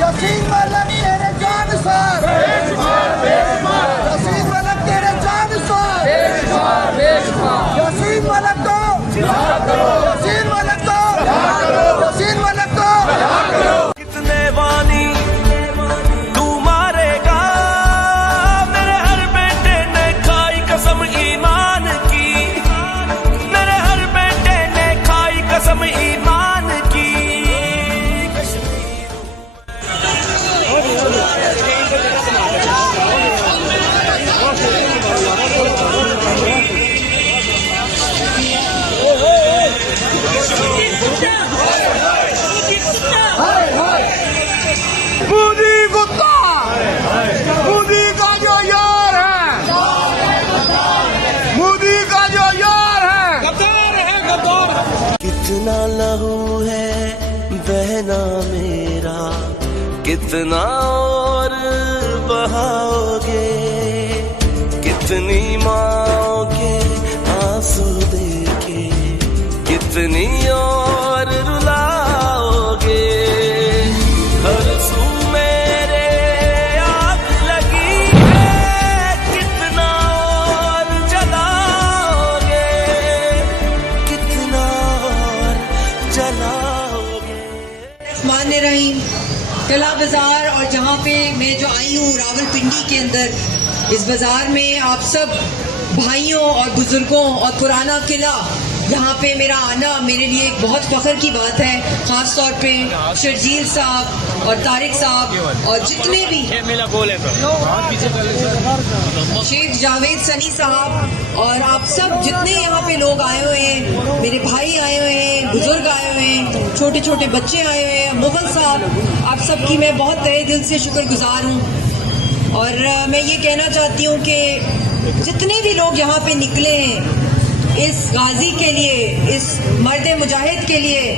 یاسین ملک تیرے جانسار یاسین ملک تیرے جانسار یاسین ملک تو یاسین ملک تو یاسین ملک تو کتنے وانی تو مارے گا میرے ہر بیٹے نے کھائی قسم ایمان کی میرے ہر بیٹے نے کھائی قسم ایمان کی مودی کتا مودی کا جو یار ہے مودی کا جو یار ہے کتنا لہو ہے بہنا میرا کتنا اور بہاؤ گے کتنی ماں کے آنسو دیکھے کتنی اور رلاؤ گے ہر سو میرے آگ لگی ہے کتنا اور جلاؤ گے کتنا اور جلاؤ گے رحمان الرحیم قلعہ بازار اور جہاں پہ میں جو آئی ہوں راول پنڈی کے اندر اس بازار میں آپ سب بھائیوں اور بزرگوں اور پرانا قلعہ یہاں پہ میرا آنا میرے لیے ایک بہت فخر کی بات ہے خاص طور پہ شرجیل صاحب اور طارق صاحب اور جتنے بھی شیخ جاوید سنی صاحب اور آپ سب جتنے یہاں پہ لوگ آئے ہوئے ہیں میرے بھائی آئے ہوئے ہیں بزرگ آئے ہوئے ہیں چھوٹے چھوٹے بچے آئے ہوئے ہیں مغل صاحب آپ سب کی میں بہت تہہ دل سے شکر گزار ہوں اور میں یہ کہنا چاہتی ہوں کہ جتنے بھی لوگ یہاں پہ نکلے ہیں اس غازی کے لیے اس مرد مجاہد کے لیے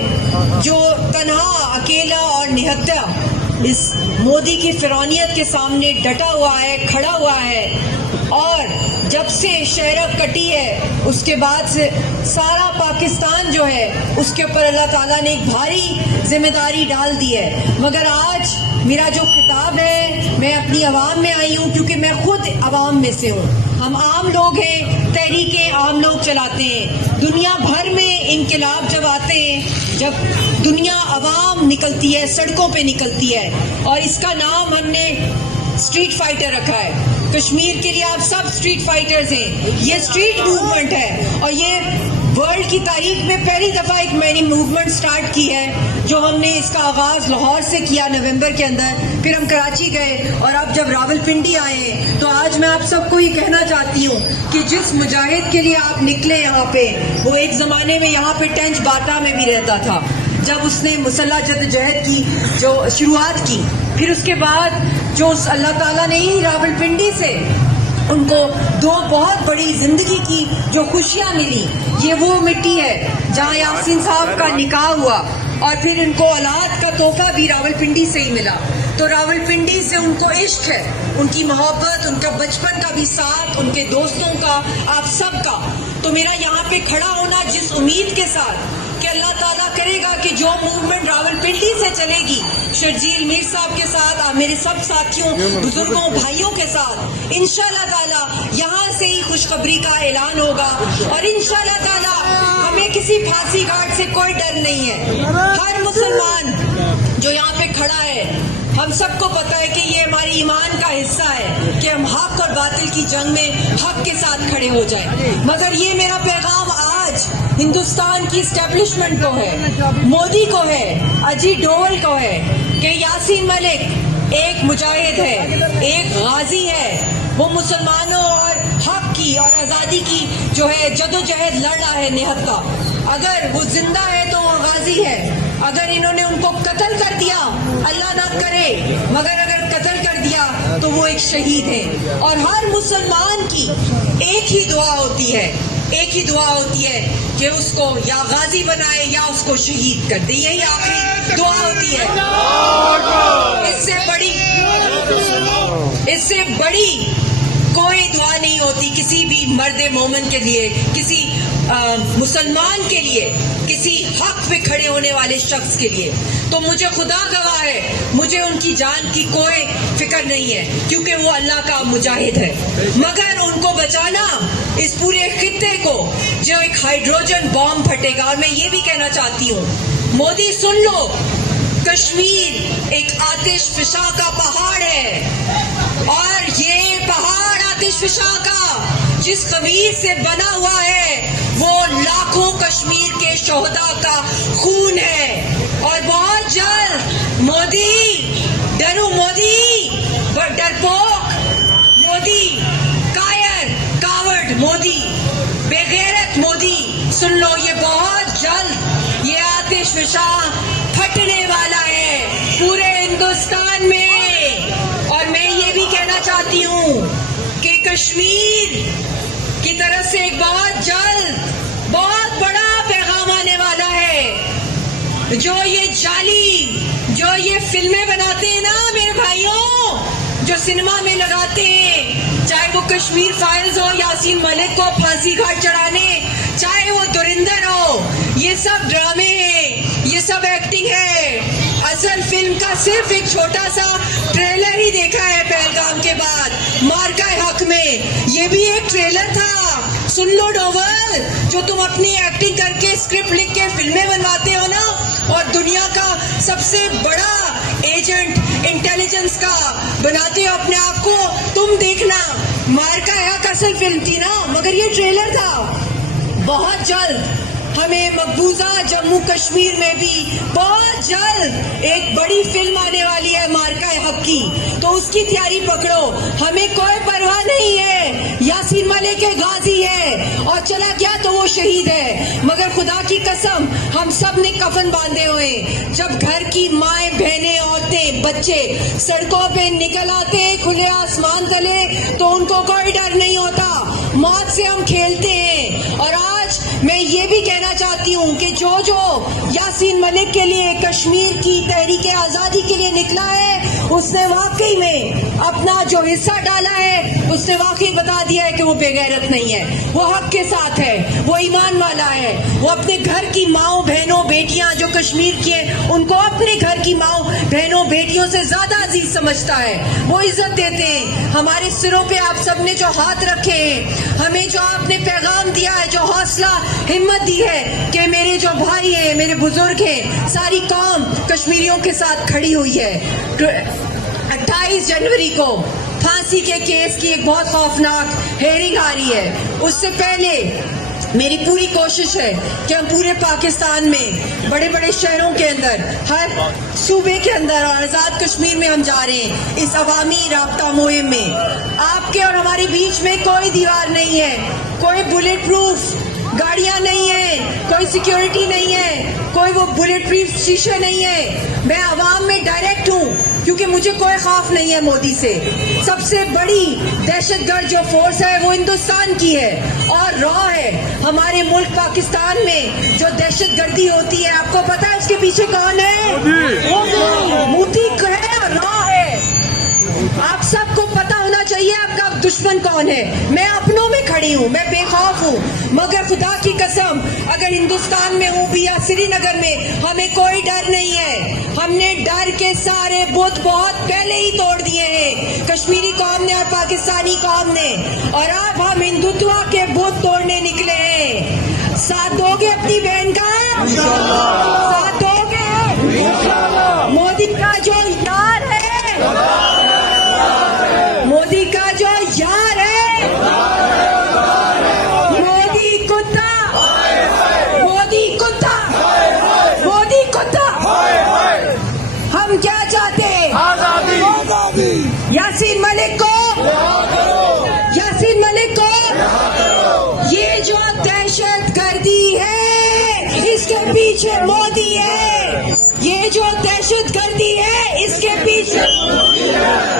جو تنہا اکیلا اور نہتہ اس مودی کی فرعونیت کے سامنے ڈٹا ہوا ہے کھڑا ہوا ہے اور جب سے شہرک کٹی ہے اس کے بعد سے سارا پاکستان جو ہے اس کے اوپر اللہ تعالیٰ نے ایک بھاری ذمہ داری ڈال دی ہے مگر آج میرا جو خطاب ہے میں اپنی عوام میں آئی ہوں کیونکہ میں خود عوام میں سے ہوں ہم عام لوگ ہیں تحریکیں عام لوگ چلاتے ہیں دنیا بھر میں انقلاب جب آتے ہیں جب دنیا عوام نکلتی ہے سڑکوں پہ نکلتی ہے اور اس کا نام ہم نے اسٹریٹ فائٹر رکھا ہے کشمیر کے لیے آپ سب اسٹریٹ فائٹرز ہیں یہ اسٹریٹ موومنٹ ہے اور یہ ورلڈ کی تاریخ میں پہلی دفعہ ایک میں نے موومنٹ سٹارٹ کی ہے جو ہم نے اس کا آغاز لاہور سے کیا نومبر کے اندر پھر ہم کراچی گئے اور اب جب راول پنڈی آئے تو آج میں آپ سب کو یہ کہنا چاہتی ہوں کہ جس مجاہد کے لیے آپ نکلے یہاں پہ وہ ایک زمانے میں یہاں پہ ٹینچ باٹا میں بھی رہتا تھا جب اس نے مسلح جدوجہد کی جو شروعات کی پھر اس کے بعد جو اللہ تعالیٰ نے ہی راول پنڈی سے ان کو دو بہت بڑی زندگی کی جو خوشیاں ملی یہ وہ مٹی ہے جہاں یاسین صاحب کا نکاح ہوا اور پھر ان کو اولاد کا تحفہ بھی راول پنڈی سے ہی ملا تو راول پنڈی سے ان کو عشق ہے ان کی محبت ان کا بچپن کا بھی ساتھ ان کے دوستوں کا آپ سب کا تو میرا یہاں پہ کھڑا ہونا جس امید کے ساتھ کہ اللہ تعالیٰ کرے گا کہ جو موومنٹ راول پنڈی سے چلے گی شرجیل میر صاحب کے ساتھ میرے سب ساتھیوں بزرگوں بھائیوں کے ساتھ انشاءاللہ تعالیٰ یہاں سے ہی خوشخبری کا اعلان ہوگا اور انشاءاللہ تعالیٰ ہمیں کسی پھانسی گھاٹ سے کوئی ڈر نہیں ہے ہر مسلمان جو یہاں پہ کھڑا ہے ہم سب کو پتا ہے کہ یہ ہماری ایمان کا حصہ ہے کہ ہم حق اور باطل کی جنگ میں حق کے ساتھ کھڑے ہو جائیں مگر یہ میرا پیغام آج ہندوستان کی اسٹیبلشمنٹ کو ہے مودی کو ہے اجیت ڈوول کو ہے کہ یاسین ملک ایک مجاہد ہے ایک غازی ہے وہ مسلمانوں اور حق کی اور آزادی کی جو ہے جدوجہد لڑ رہا ہے نہتہ اگر وہ زندہ ہے تو وہ غازی ہے اگر انہوں نے ان کو قتل کر دیا اللہ نہ کرے مگر اگر قتل کر دیا تو وہ ایک شہید ہے اور ہر مسلمان کی ایک ہی دعا ہوتی ہے کہ اس کو یا غازی بنائے یا اس کو شہید کر دے یہی آخری دعا ہوتی ہے اس سے بڑی کوئی دعا نہیں ہوتی کسی بھی مرد مومن کے لیے کسی مسلمان کے لیے, کسی حق پہ کھڑے ہونے والے شخص کے لیے, تو مجھے خدا گواہ ہے, مجھے ان کی جان کی کوئی فکر نہیں ہے, کیونکہ وہ اللہ کا مجاہد ہے. مگر ان کو بچانا اس پورے خطے کو جو ایک ہائیڈروجن بام پھٹے گا. اور میں یہ بھی کہنا چاہتی ہوں, مودی سن لو, کشمیر ایک آتش فشاں کا پہاڑ ہے, اور یہ پہاڑ آتش فشاں کا جس خمیر سے بنا ہوا ہے وہ لاکھوں کشمیر کے شہداء کا خون ہے. اور بہت جلد مودی, مودی ڈرپوک مودی, کائر کاورڈ مودی, بے غیرت مودی, سن لو, یہ بہت جلد یہ آتش فشاں پھٹنے والا ہے پورے ہندوستان میں. اور میں یہ بھی کہنا چاہتی ہوں کہ کشمیر کی طرف سے ایک بہت جلد بہت بڑا پیغام آنے والا ہے. جو یہ جعلی, جو یہ فلمیں بناتے ہیں نا میرے بھائیوں, جو سنیما میں لگاتے ہیں, چاہے وہ کشمیر فائلز ہو, یاسین ملک کو پھانسی گھاٹ چڑھانے, چاہے وہ دورندر ہو, یہ سب ڈرامے ہیں, یہ سب ایکٹنگ ہے. اصل فلم کا صرف ایک چھوٹا سا ٹریلر ہی دیکھا ہے پہلگام کے بعد, مارکا حق میں, یہ بھی ایک ٹریلر تھا. سن لو ڈوول, جو تم اپنی ایکٹنگ کر کے اسکرپٹ لکھ کے فلمیں بنواتے ہو نا, اور دنیا کا سب سے بڑا ایجنٹ انٹیلیجنس کا بناتے ہو اپنے آپ کو, تم دیکھنا, مارکا حق اصل فلم تھی نا, مگر یہ ٹریلر تھا. بہت جلد ہمیں مقبوضہ جموں کشمیر میں بھی بہت جلد ایک بڑی فلم آنے والی ہے مارکا حق کی, تو اس کی تیاری پکڑو. ہمیں کوئی پرواہ نہیں ہے, یاسین ملک کے غازی ہے اور چلا گیا تو وہ شہید ہے, مگر خدا کی قسم ہم سب نے کفن باندھے ہوئے. جب گھر کی مائیں, بہنیں, عورتیں, بچے سڑکوں پہ نکل آتے کھلے آسمان تلے, تو ان کو کوئی ڈر نہیں ہوتا, موت سے ہم کھیلتے ہیں. اور آج میں یہ بھی کہنا چاہتی ہوں کہ جو یاسین ملک کے لیے کشمیر کی تحریک آزادی کے لیے نکلا ہے, اس نے واقعی میں اپنا جو حصہ ڈالا ہے, اس نے واقعی بتا دیا ہے کہ وہ بے غیرت نہیں ہے, وہ حق کے ساتھ ہے, وہ ایمان والا ہے, وہ اپنے گھر کی ماؤں, بہنوں, بیٹیاں جو کشمیر کی ہیں, ان کو اپنے گھر کی ماؤں, بہنوں, بیٹیوں سے زیادہ عزیز سمجھتا ہے, وہ عزت دیتے ہیں. ہمارے سروں پہ آپ سب نے جو ہاتھ رکھے ہیں, ہمیں جو آپ نے پیغام دیا ہے, جو حوصلہ ہمت دی ہے کہ میرے جو بھائی ہیں, میرے بزرگ ہیں, ساری قوم کشمیریوں کے ساتھ کھڑی ہوئی ہے. 28 جنوری کو پھانسی کے کیس کی ایک بہت خوفناک ہیئرنگ آ رہی ہے. اس سے پہلے میری پوری کوشش ہے کہ ہم پورے پاکستان میں بڑے بڑے شہروں کے اندر, ہر صوبے کے اندر اور آزاد کشمیر میں ہم جا رہے ہیں اس عوامی رابطہ مہم میں. آپ کے اور ہمارے بیچ میں کوئی دیوار نہیں ہے, کوئی بلٹ پروف گاڑیاں نہیں ہیں, کوئی سیکیورٹی نہیں ہے, کوئی وہ بلٹ پروف شیشے نہیں ہے. میں عوام میں ڈائریکٹ ہوں کیونکہ مجھے کوئی خوف نہیں ہے مودی سے. سب سے بڑی دہشت گرد جو فورس ہے وہ ہندوستان کی ہے اور را ہے. ہمارے ملک پاکستان میں جو دہشت گردی ہوتی ہے, آپ کو پتا ہے اس کے پیچھے کون ہے؟ مودی ہے اور را ہے. آپ سب کو پتا ہونا چاہیے آپ کا دشمن کون ہے. میں اپنوں میں کھڑی ہوں, میں بے خوف ہوں, مگر خدا کی قسم اگر ہندوستان میں ہوں بھی یا سری نگر میں, ہمیں کوئی ڈر نہیں ہے. ہم نے ڈر کے سارے بت بہت پہلے ہی توڑ دیے ہیں, کشمیری قوم نے اور پاکستانی قوم نے, اور اب ہم ہندوتوا کے بت توڑنے نکلے ہیں. ساتھ دو گے اپنی بہن کا؟ ساتھ دو گے؟ مودی کا جو یار ہے, مودی کا جو یار ہے, مودی کتا, مودی کتا, مودی کتا. ہم کیا چاہتے ہیں؟ یاسین ملک کو, یاسین ملک کو, یہ جو دہشت گردی ہے اس کے پیچھے مودی ہے. یہ جو دہشت گردی ہے اس کے پیچھے,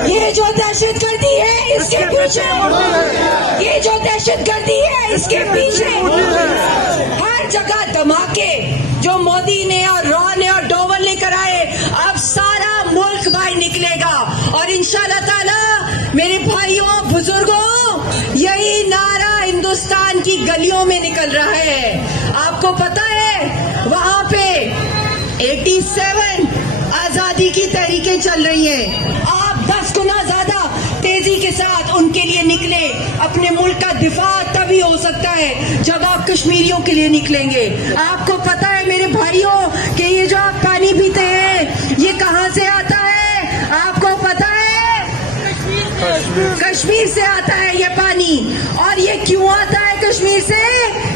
یہ جو دہشت گردی ہے اس کے پیچھے, یہ جو دہشت گردی ہے اس کے پیچھے. ہر جگہ دھماکے جو مودی نے اور را نے اور ڈوول نے کرائے, اب سارا ملک باہر نکلے گا. اور انشاءاللہ تعالی میرے بھائیوں, بزرگوں, یہی نعرہ ہندوستان کی اپنی گلیوں میں نکل رہا ہے. آپ کو پتا ہے وہاں پہ 87 آزادی کی تحریکیں چل رہی ہیں. آپ 10 گنا زیادہ تیزی کے ساتھ ان کے لیے نکلے. اپنے ملک کا دفاع تبھی ہو سکتا ہے جب آپ کشمیریوں کے لیے نکلیں گے. آپ کو پتا ہے میرے بھائیوں کہ یہ جو آپ پانی پیتے ہیں یہ کہاں سے آتا ہے؟ آپ کو پتا ہے کشمیر سے آتا ہے یہ پانی. اور یہ کیوں آتا ہے کشمیر سے؟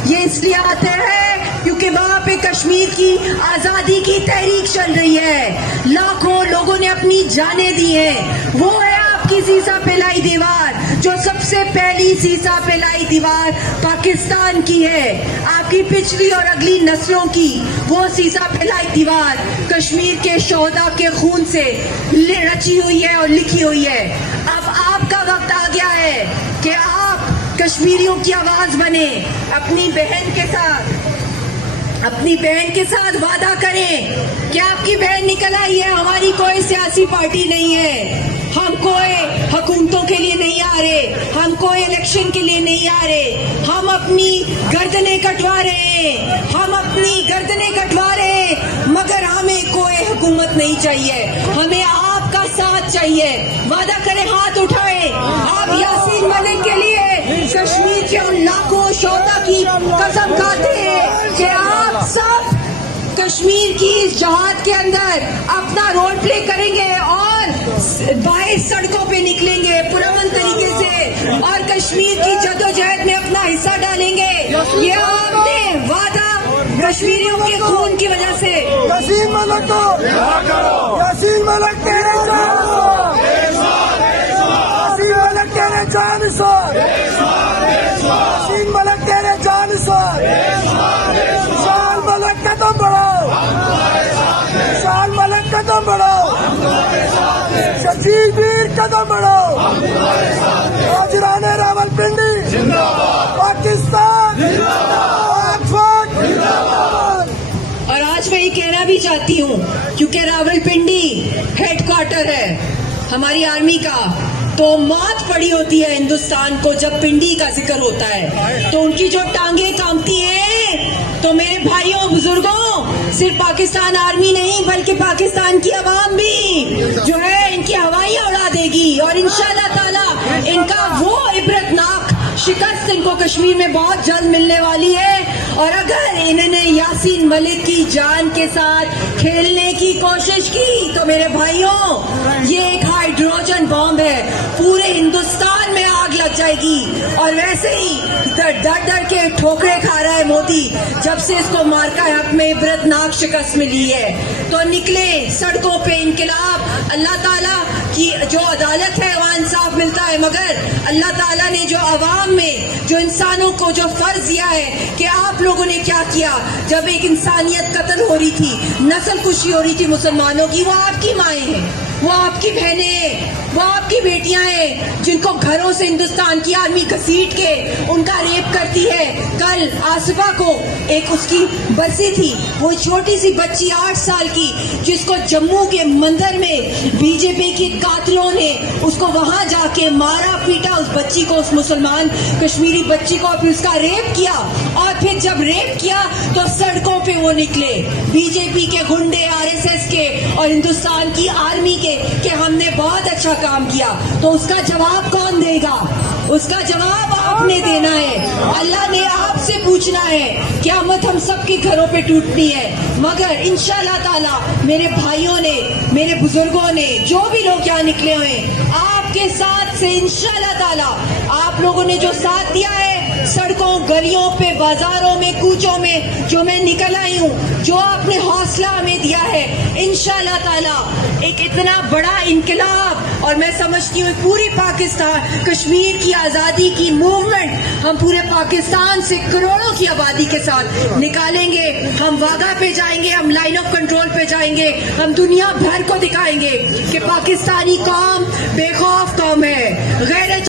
یہ اس لیے آتے ہیں کیونکہ وہاں پہ کشمیر کی آزادی کی تحریک چل رہی ہے. لاکھوں لوگوں نے اپنی جانیں دی ہیں. وہ ہے آپ کی سیسا پھیلائی دیوار, جو سب سے پہلی سیسا پھیلائی دیوار پاکستان کی ہے. آپ کی پچھلی اور اگلی نسلوں کی وہ سیسا پھیلائی دیوار کشمیر کے شہداء کے خون سے رچی ہوئی ہے اور لکھی ہوئی ہے. اب آپ کا وقت آ گیا ہے کہ آپ کشمیریوں کی آواز بنے. اپنی بہن کے ساتھ وعدہ کریں کہ آپ کی بہن نکل آئی ہے. ہماری کوئی سیاسی پارٹی نہیں ہے. ہم کوئی حکومتوں کے لیے نہیں آ رہے, ہم کوئی الیکشن کے لیے نہیں آ رہے. ہم اپنی گردنیں کٹوا رہے ہیں, مگر ہمیں کوئی حکومت نہیں چاہیے. ہمیں آپ کا ساتھ چاہیے. وعدہ کریں, ہاتھ اٹھائیں. آپ یاسین ملک کے لیے کشمیر کے ان لاکھوں شہداء کی قسم کھاتے ہیں کہ آپ سب کشمیر کی اس جہاد کے اندر اپنا رول پلے کریں گے اور باہر سڑکوں پہ نکلیں گے پرامن طریقے سے اور کشمیر کی جدوجہد میں اپنا حصہ ڈالیں گے. یہ آپ نے وعدہ کشمیریوں کے خون کی وجہ سے. یاسین ملک کو یاسین ملک تیرے جان, یاسین ملک تیرے جان سر, یاسین ملک تیرے جان سر. شال ملک قدم بڑھاؤ, شال ملک قدم بڑھاؤ, ششید ویر قدم بڑھاؤ. راجران راولپنڈی پاکستان. اور آج میں یہ کہنا بھی چاہتی ہوں کیونکہ راولپنڈی ہیڈ کوارٹر ہے ہماری آرمی کا, تو موت پڑی ہوتی ہے ہندوستان کو جب پنڈی کا ذکر ہوتا ہے. تو ان کی جو ٹانگیں کانپتی ہیں, تو میرے بھائیوں بزرگوں, صرف پاکستان آرمی نہیں بلکہ پاکستان کی عوام بھی جو ہے ان کی ہوائیاں اڑا دے گی. اور انشاءاللہ تعالی ان کا وہ عبرتناک شکست ان کو کشمیر میں بہت جلد ملنے والی ہے. اور اگر انہوں نے یاسین ملک کی جان کے ساتھ کھیلنے کی کوشش کی تو میرے بھائیوں یہ ایک ہائیڈروجن بم ہے, پورے ہندوستان میں آگ لگ جائے گی. اور ویسے ہی ڈر کے ٹھوکرے کھا رہا ہے مودی جب سے اس کو مارکا حق میں عبرتناک شکست ملی ہے. تو نکلے سڑکوں پہ انقلاب. اللہ تعالیٰ کی جو عدالت ہے وہاں انصاف ملتا ہے, مگر اللہ تعالیٰ نے جو عوام میں جو انسانوں کو جو فرض دیا ہے کہ آپ لوگوں نے کیا کیا جب ایک انسانیت قتل ہو رہی تھی, نسل کشی ہو رہی تھی مسلمانوں کی, وہ آپ کی مائیں ہیں, وہ آپ کی بہنیں ہیں, وہ آپ کی بیٹیاں ہیں جن کو گھروں سے ہندوستان کی آرمی گھسیٹ کے ان کا ریپ کرتی ہے. کل آصفہ کو ایک اس کی برسی تھی, وہ چھوٹی سی بچی 8 سال کی جس کو جموں کے مندر میں بی جے پی کے قاتلوں نے اس کو وہاں جا کے مارا پیٹا, اس بچی کو, اس مسلمان کشمیری بچی کو, پھر اس کا ریپ کیا. اور پھر جب ریپ کیا تو سڑکوں پہ وہ نکلے بی جے پی کے گنڈے, RSS کے اور ہندوستان کی آرمی کے کہ ہم نے بہت اچھا کام کیا. تو اس کا جواب کون دے گا؟ اس کا جواب آپ نے دینا ہے. اللہ نے آپ سے پوچھنا ہے. قیامت ہم سب کے گھروں پہ ٹوٹنی ہے, مگر انشاءاللہ تعالی میرے بھائیوں نے, میرے بزرگوں نے, جو بھی لوگ یہاں نکلے ہوئے آپ کے ساتھ سے انشاءاللہ تعالی آپ لوگوں نے جو ساتھ دیا ہے سڑکوں, گلیوں پہ, بازاروں میں, کوچوں میں جو میں نکل آئی ہوں, جو آپ نے حوصلہ ہمیں دیا ہے, انشاءاللہ تعالی ایک اتنا بڑا انقلاب. اور میں سمجھتی ہوں پوری پاکستان, کشمیر کی آزادی کی موومنٹ ہم پورے پاکستان سے کروڑوں کی آبادی کے ساتھ نکالیں گے. ہم واگا پہ جائیں گے, ہم لائن آف کنٹرول پہ جائیں گے, ہم دنیا بھر کو دکھائیں گے کہ پاکستانی قوم بے خوف قوم ہے, غیر